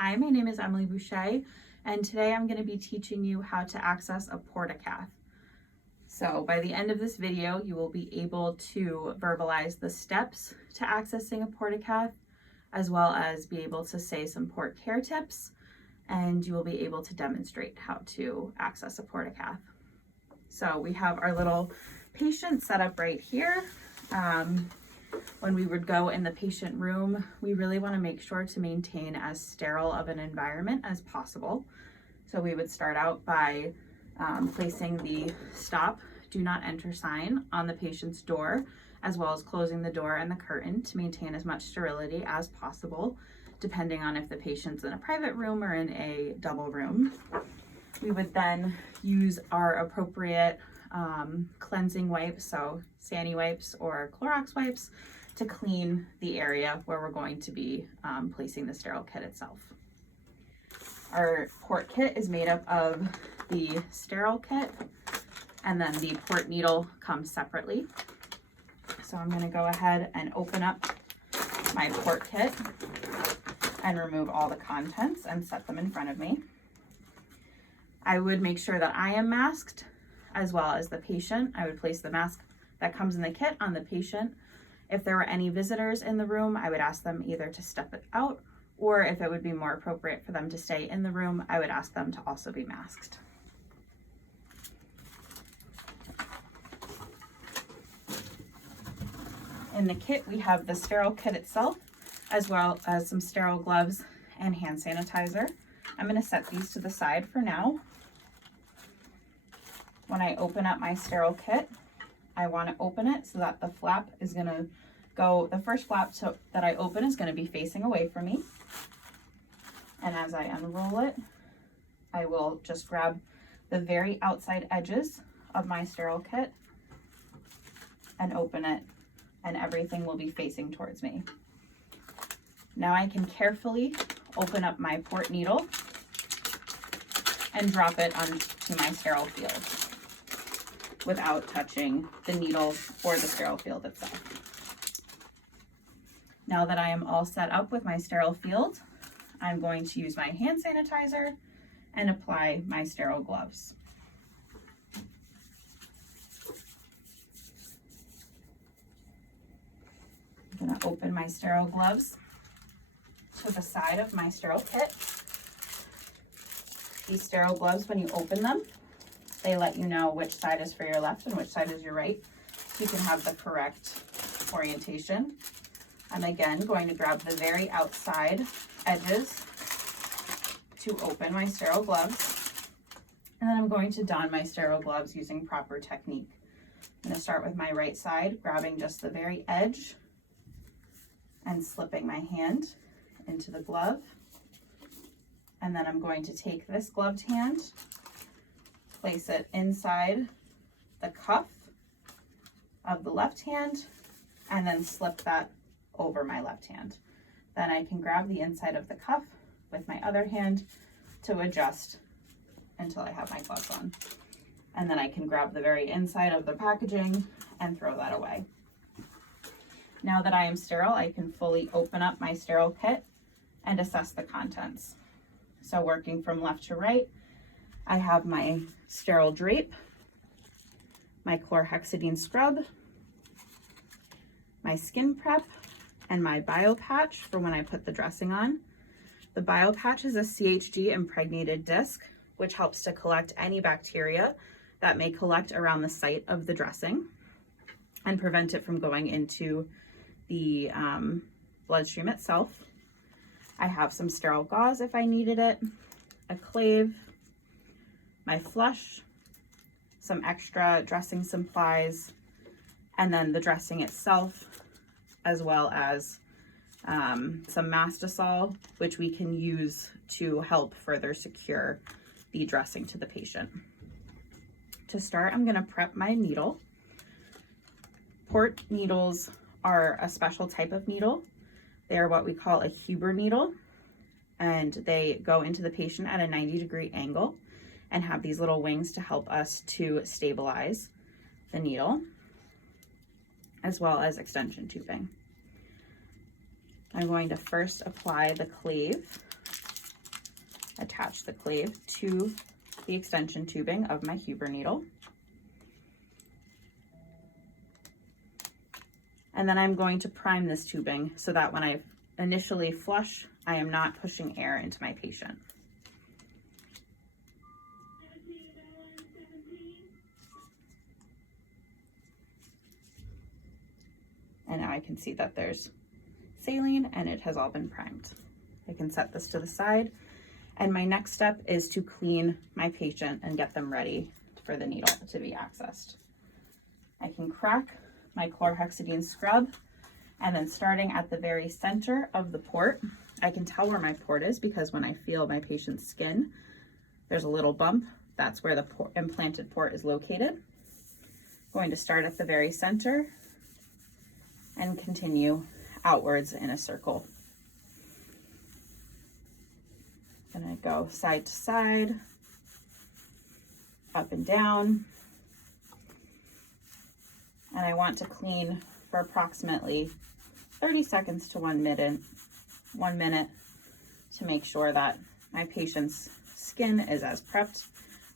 Hi, my name is Emily Boucher, and today I'm going to be teaching you how to access a Port-a-Cath. So by the end of this video, you will be able to verbalize the steps to accessing a Port-a-Cath, as well as be able to say some port care tips, and you will be able to demonstrate how to access a Port-a-Cath. So we have our little patient set up right here. When we would go in the patient room, we really want to make sure to maintain as sterile of an environment as possible. So we would start out by placing the stop, do not enter sign on the patient's door, as well as closing the door and the curtain to maintain as much sterility as possible, depending on if the patient's in a private room or in a double room. We would then use our appropriate cleansing wipes, so Sani wipes or Clorox wipes, to clean the area where we're going to be placing the sterile kit itself. Our port kit is made up of the sterile kit, and then the port needle comes separately. So I'm going to go ahead and open up my port kit and remove all the contents and set them in front of me. I would make sure that I am masked as well as the patient. I would place the mask that comes in the kit on the patient. If there were any visitors in the room, I would ask them either to step it out, or if it would be more appropriate for them to stay in the room, I would ask them to also be masked. In the kit, we have the sterile kit itself, as well as some sterile gloves and hand sanitizer. I'm going to set these to the side for now. When I open up my sterile kit, I want to open it so that the flap is going to go, the first flap that I open is going to be facing away from me. And as I unroll it, I will just grab the very outside edges of my sterile kit and open it, and everything will be facing towards me. Now I can carefully open up my port needle and drop it onto my sterile field without touching the needle or the sterile field itself. Now that I am all set up with my sterile field, I'm going to use my hand sanitizer and apply my sterile gloves. I'm going to open my sterile gloves to the side of my sterile kit. These sterile gloves, when you open them, they let you know which side is for your left and which side is your right, so you can have the correct orientation. I'm again going to grab the very outside edges to open my sterile gloves, and then I'm going to don my sterile gloves using proper technique. I'm going to start with my right side, grabbing just the very edge and slipping my hand into the glove. And then I'm going to take this gloved hand, place it inside the cuff of the left hand, and then slip that over my left hand. Then I can grab the inside of the cuff with my other hand to adjust until I have my gloves on. And then I can grab the very inside of the packaging and throw that away. Now that I am sterile, I can fully open up my sterile kit and assess the contents. So working from left to right, I have my sterile drape, my chlorhexidine scrub, my skin prep, and my bio patch for when I put the dressing on. The bio patch is a CHG impregnated disc, which helps to collect any bacteria that may collect around the site of the dressing and prevent it from going into the bloodstream itself. I have some sterile gauze if I needed it, a clave, my flush, some extra dressing supplies, and then the dressing itself, as well as some Mastisol, which we can use to help further secure the dressing to the patient. To start, I'm going to prep my needle. Port needles are a special type of needle. They are what we call a Huber needle, and they go into the patient at a 90-degree angle and have these little wings to help us to stabilize the needle, as well as extension tubing. I'm going to first apply the clave attach the clave to the extension tubing of my Huber needle. And then I'm going to prime this tubing so that when I initially flush, I am not pushing air into my patient. And now I can see that there's saline and it has all been primed. I can set this to the side. And my next step is to clean my patient and get them ready for the needle to be accessed. I can crack my chlorhexidine scrub, and then starting at the very center of the port, I can tell where my port is because when I feel my patient's skin, there's a little bump. That's where the implanted port is located. I'm going to start at the very center and continue outwards in a circle. I'm gonna go side to side, up and down. And I want to clean for approximately 30 seconds to 1 minute to make sure that my patient's skin is as prepped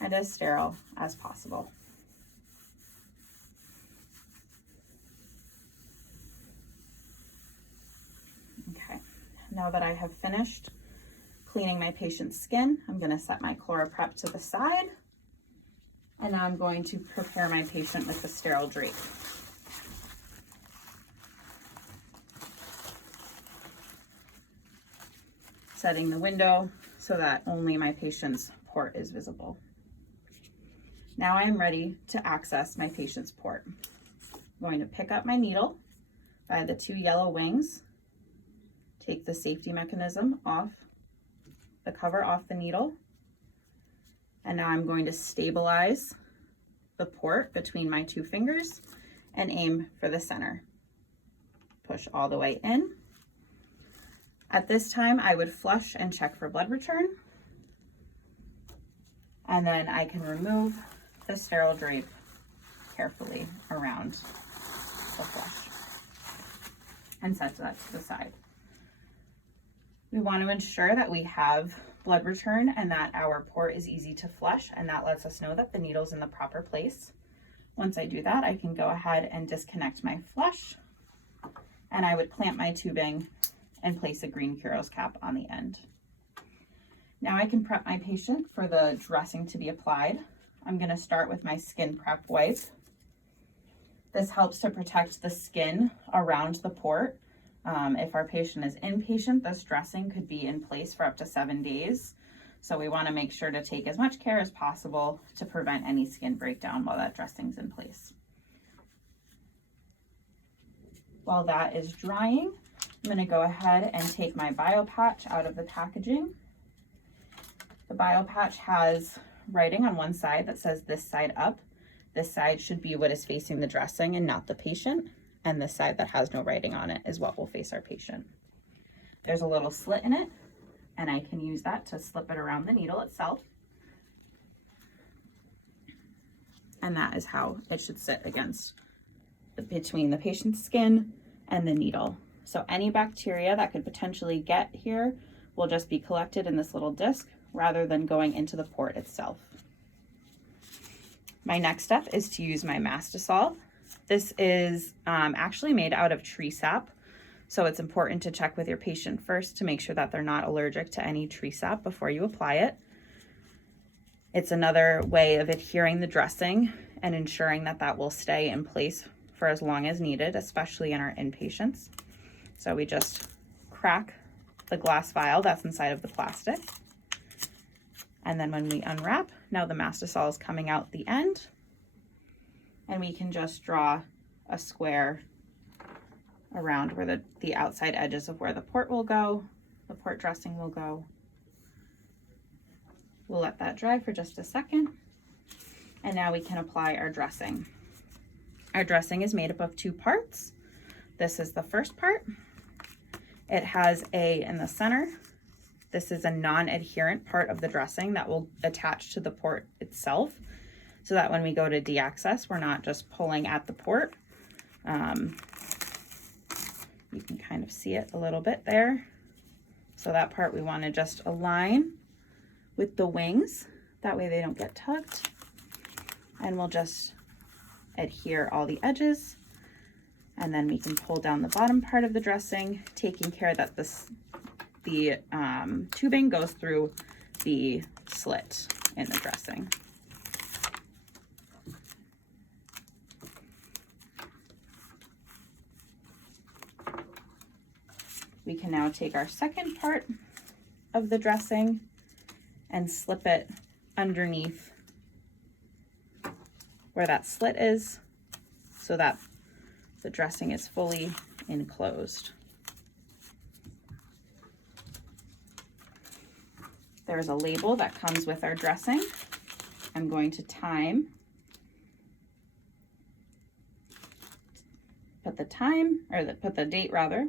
and as sterile as possible. Okay, now that I have finished cleaning my patient's skin, I'm going to set my ChloraPrep to the side, and now I'm going to prepare my patient with the sterile drape. Setting the window so that only my patient's port is visible. Now I am ready to access my patient's port. I'm going to pick up my needle by the 2 yellow wings, take the safety mechanism off, the cover off the needle, and now I'm going to stabilize the port between my 2 fingers and aim for the center. Push all the way in. At this time, I would flush and check for blood return. And then I can remove the sterile drape carefully around the flush and set that to the side. We want to ensure that we have blood return and that our port is easy to flush, and that lets us know that the needle's in the proper place. Once I do that, I can go ahead and disconnect my flush, and I would clamp my tubing and place a green Kuros cap on the end. Now I can prep my patient for the dressing to be applied. I'm going to start with my skin prep wipe. This helps to protect the skin around the port. If our patient is inpatient, this dressing could be in place for up to 7 days. So we want to make sure to take as much care as possible to prevent any skin breakdown while that dressing's in place. While that is drying, I'm going to go ahead and take my BioPatch out of the packaging. The BioPatch has writing on one side that says this side up. This side should be what is facing the dressing and not the patient. And the side that has no writing on it is what will face our patient. There's a little slit in it, and I can use that to slip it around the needle itself. And that is how it should sit between the patient's skin and the needle. So any bacteria that could potentially get here will just be collected in this little disc rather than going into the port itself. My next step is to use my Mastisol. This is actually made out of tree sap, so it's important to check with your patient first to make sure that they're not allergic to any tree sap before you apply it. It's another way of adhering the dressing and ensuring that that will stay in place for as long as needed, especially in our inpatients. So we just crack the glass vial that's inside of the plastic. And then when we unwrap, now the Mastisol is coming out the end, and we can just draw a square around where the outside edges of where the port will go, the port dressing will go. We'll let that dry for just a second. And now we can apply our dressing. Our dressing is made up of 2 parts. This is the first part. It has in the center. This is a non-adherent part of the dressing that will attach to the port itself, so that when we go to deaccess, we're not just pulling at the port. You can kind of see it a little bit there. So that part we want to just align with the wings. That way they don't get tugged. And we'll just adhere all the edges. And then we can pull down the bottom part of the dressing, taking care that the tubing goes through the slit in the dressing. We can now take our second part of the dressing and slip it underneath where that slit is so that the dressing is fully enclosed. There's a label that comes with our dressing. I'm going to put the date rather,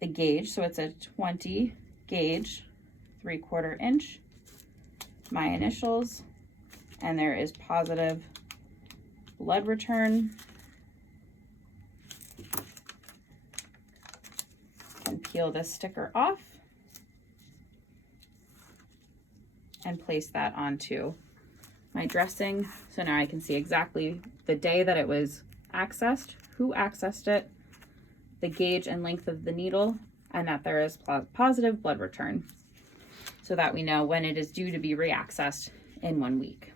the gauge, so it's a 20 gauge, 3/4 inch, my initials, and there is positive blood return. And peel this sticker off and place that onto my dressing. So now I can see exactly the day that it was accessed, who accessed it, the gauge and length of the needle, and that there is positive blood return, so that we know when it is due to be reaccessed in 1 week.